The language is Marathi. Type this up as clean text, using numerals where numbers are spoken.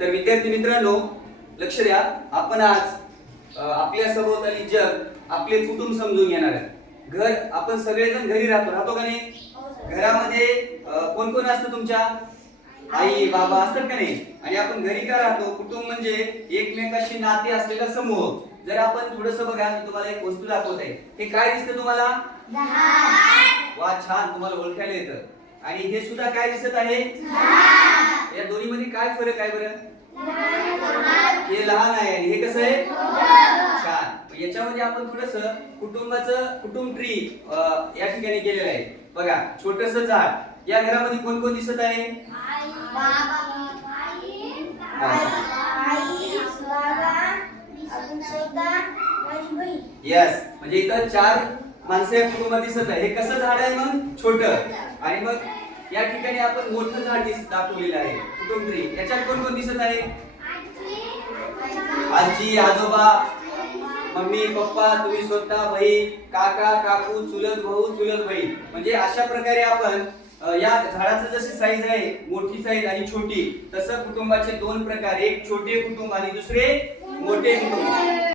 तर विद्यार्थी मित्रांनो, लक्ष द्या. आपण आज आपल्या सभोवताली जग, आपले कुटुंब समजून घेणार आहे. घर, आपण सगळेजण घरी राहतो का नाही? घरामध्ये कोण कोण असतं तुमच्या? आई बाबा असतात का नाही? आणि आपण घरी का राहतो? कुटुंब म्हणजे एकमेकाशी नाते असलेला समूह. जर आपण थोडंसं बघा, मी तुम्हाला एक वस्तू दाखवत आहे. हे काय दिसतं तुम्हाला? वा, छान, तुम्हाला ओळखायला येतं. आणि हे सुद्धा काय दिसत आहे? या दोन्ही मध्ये काय फरक आहे बरं? हे लहान आहे आणि हे कसं आहे? छान. याच्यामध्ये आपण थोडंसं कुटुंब ट्री या ठिकाणी केलेलं आहे. बघा, छोटंसं झाड. या घरामध्ये कोण कोण दिसत आहे? यस, म्हणजे इथं 4 माणसं या कुटुंबात दिसत आहे. हे कसं झाड आहे मग? छोटं. आणि मग या ठिकाणी आपण मोठं झाड दाखवलेलं आहे, कुटुंब ट्री. याच्यात कोण कोण दिसत आहे? आजी आजोबा, मम्मी पप्पा, तुम्ही स्वतः, बहीण, काका काकू, चुलत भाऊ चुलत बहीण. म्हणजे अशा प्रकारे आपण या झाडाचं जशी साईज आहे, मोठी साईज आणि छोटी, तसं कुटुंबाचे 2 प्रकार, एक छोटे कुटुंब आणि दुसरे मोठे कुटुंब.